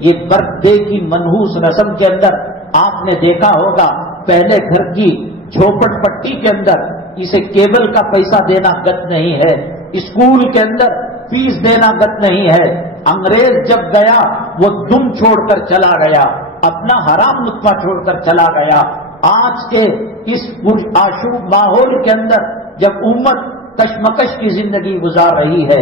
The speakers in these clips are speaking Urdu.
یہ برتھ ڈے کی منحوس رسم کے اندر آپ نے دیکھا ہوگا، پہلے گھر کی جھوپڑ پٹی کے اندر اسے کیبل کا پیسہ دینا گت نہیں ہے، اسکول کے اندر فیس دینا گت نہیں ہے۔ انگریز جب گیا وہ دم چھوڑ کر چلا گیا، اپنا حرام نطفہ چھوڑ کر چلا گیا۔ آج کے اس پرآشوب ماحول کے اندر جب امت کشمکش کی زندگی گزار رہی ہے،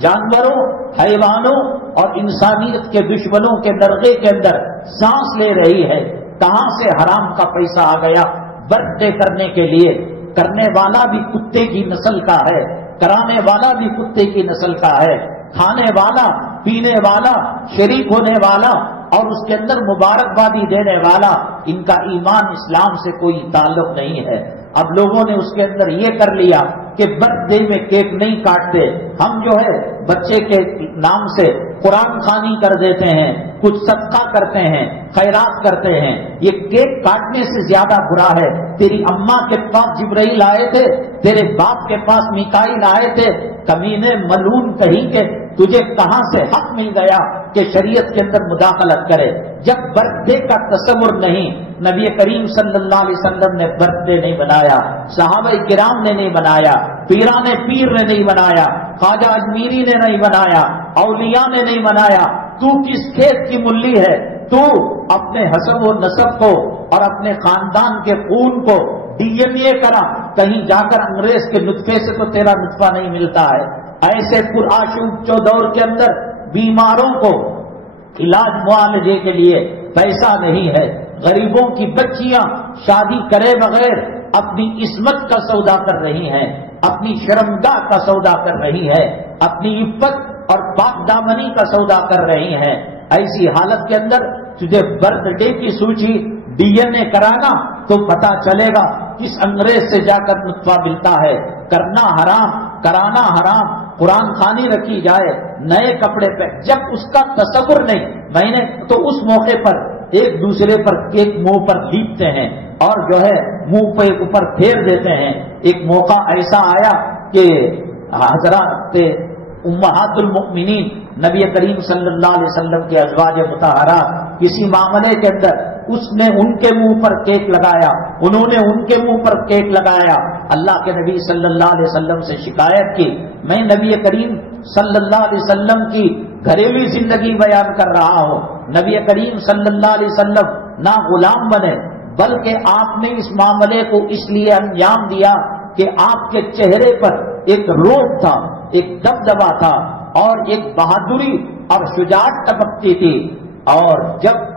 جانوروں، حیوانوں اور انسانیت کے دشمنوں کے نرغے کے اندر سانس لے رہی ہے، کہاں سے حرام کا پیسہ آ گیا برتھ ڈے کرنے کے لیے؟ کرنے والا بھی کتے کی نسل کا ہے، کرانے والا بھی کتے کی نسل کا ہے، کھانے والا، پینے والا، شریک ہونے والا اور اس کے اندر مبارکبادی دینے والا، ان کا ایمان اسلام سے کوئی تعلق نہیں ہے۔ اب لوگوں نے اس کے اندر یہ کر لیا کہ برتھ ڈے میں کیک نہیں کاٹتے، ہم جو ہے بچے کے نام سے قرآن خوانی کر دیتے ہیں، کچھ صدقہ کرتے ہیں، خیرات کرتے ہیں۔ یہ کیک کاٹنے سے زیادہ برا ہے۔ تیری اماں کے پاس جبرائیل آئے تھے، تیرے باپ کے پاس میکائیل آئے تھے، کمینے ملعون کہیں کے تجھے کہاں سے حق مل گیا کہ شریعت کے اندر مداخلت کرے؟ جب برتھ ڈے کا تصور نہیں، نبی کریم صلی اللہ علیہ وسلم نے برتھ ڈے نہیں بنایا، صحابہ کرام نے نہیں بنایا، پیران پیر نے نہیں بنایا، خواجہ اجمیری نے نہیں بنایا، اولیاء نے نہیں بنایا۔ تو کس کھیت کی ملی ہے؟ تو اپنے حسب و نسب کو اور اپنے خاندان کے خون کو ڈی این اے کرا، کہیں جا کر انگریز کے نطفے سے تو تیرا نطفہ نہیں ملتا ہے۔ ایسے پرآشوب دور کے اندر بیماروں کو علاج معالجے کے لیے پیسہ نہیں ہے، غریبوں کی بچیاں شادی کرے بغیر اپنی عصمت کا سودا کر رہی ہیں، اپنی شرمگاہ کا سودا کر رہی ہے، اپنی عفت اور پاک دامنی کا سودا کر رہی ہیں۔ ایسی حالت کے اندر تجھے برتھ ڈے کی سوچی ڈی این اے کرانا تو پتا چلے گا کس انگریز سے جا کر نطفہ ملتا ہے۔ کرنا حرام، کرانا حرام، قرآن خوانی رکھی جائے، نئے کپڑے پہ جب اس کا تصور نہیں، میں نے تو اس موقع پر ایک دوسرے پر کیک منہ پر لیپتے ہیں اور جو ہے منہ پہ اوپر پھیر دیتے ہیں۔ ایک موقع ایسا آیا کہ حضرات امہات المؤمنین نبی کریم صلی اللہ علیہ وسلم کے ازواج مطہرات کسی معاملے کے اندر اس نے ان کے منہ پر کیک لگایا، انہوں نے ان کے منہ پر کیک لگایا۔ اللہ کے نبی صلی اللہ علیہ وسلم سے شکایت کی، میں نبی کریم صلی اللہ علیہ وسلم کی گھریلو زندگی بیان کر رہا ہوں، نبی کریم صلی اللہ علیہ وسلم نہ غلام بنے بلکہ آپ نے اس معاملے کو اس لیے انجام دیا کہ آپ کے چہرے پر ایک روب تھا، ایک دبدبا تھا اور ایک بہادری اور شجاعت ٹپکتی تھی۔ اور جب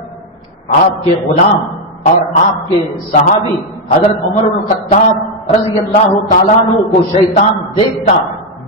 آپ کے غلام اور آپ کے صحابی حضرت عمر بن الخطاب رضی اللہ تعالیٰ عنہ کو شیطان دیکھتا،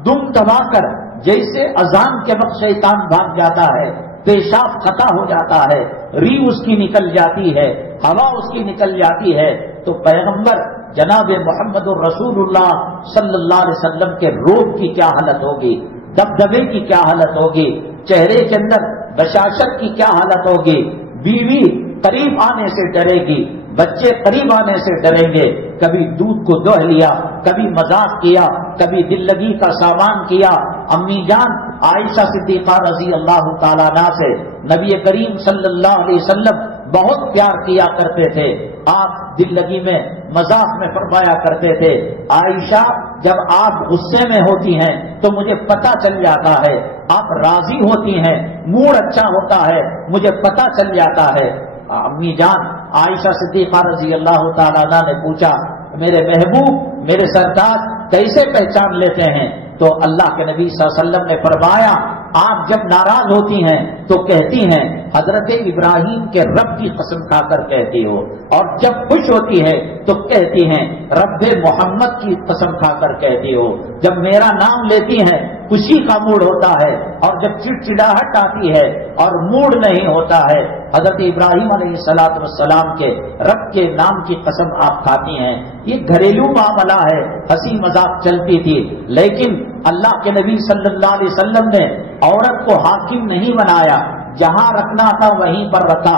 دم دبا کر جیسے اذان کے وقت شیطان بھاگ جاتا ہے، پیشاب خطا ہو جاتا ہے، ری اس کی نکل جاتی ہے، ہوا اس کی نکل جاتی ہے، تو پیغمبر جناب محمد الرسول اللہ صلی اللہ علیہ وسلم کے روب کی کیا حالت ہوگی، دبدبے کی کیا حالت ہوگی، چہرے کے اندر بشاشت کی کیا حالت ہوگی۔ بیوی قریب آنے سے ڈرے گی، بچے قریب آنے سے ڈریں گے۔ کبھی دودھ کو دوہ لیا، کبھی مذاق کیا، کبھی دل لگی کا سامان کیا۔ امی جان عائشہ صدیقہ رضی اللہ تعالیٰ عنہ سے نبی کریم صلی اللہ علیہ وسلم بہت پیار کیا کرتے تھے۔ آپ دل لگی میں مذاق میں فرمایا کرتے تھے، عائشہ جب آپ غصے میں ہوتی ہیں تو مجھے پتہ چل جاتا ہے، آپ راضی ہوتی ہیں موڈ اچھا ہوتا ہے مجھے پتہ چل جاتا ہے۔ امی جان عائشہ صدیقہ رضی اللہ تعالیٰ عنہ نے پوچھا، میرے محبوب، میرے سردار کیسے پہچان لیتے ہیں؟ تو اللہ کے نبی صلی اللہ علیہ وسلم نے فرمایا، آپ جب ناراض ہوتی ہیں تو کہتی ہیں حضرت ابراہیم کے رب کی قسم کھا کر کہتی ہو، اور جب خوش ہوتی ہے تو کہتی ہیں رب محمد کی قسم کھا کر کہتی ہو۔ جب میرا نام لیتی ہیں خوشی کا موڈ ہوتا ہے، اور جب چڑچڑاہٹ آتی ہے اور موڈ نہیں ہوتا ہے، حضرت ابراہیم علیہ السلام کے رب کے نام کی قسم آپ کھاتی ہیں۔ یہ گھریلو معاملہ ہے، ہنسی مذاق چلتی تھی، لیکن اللہ کے نبی صلی اللہ علیہ وسلم نے عورت کو حاکم نہیں بنایا، جہاں رکھنا تھا وہیں پر رکھا۔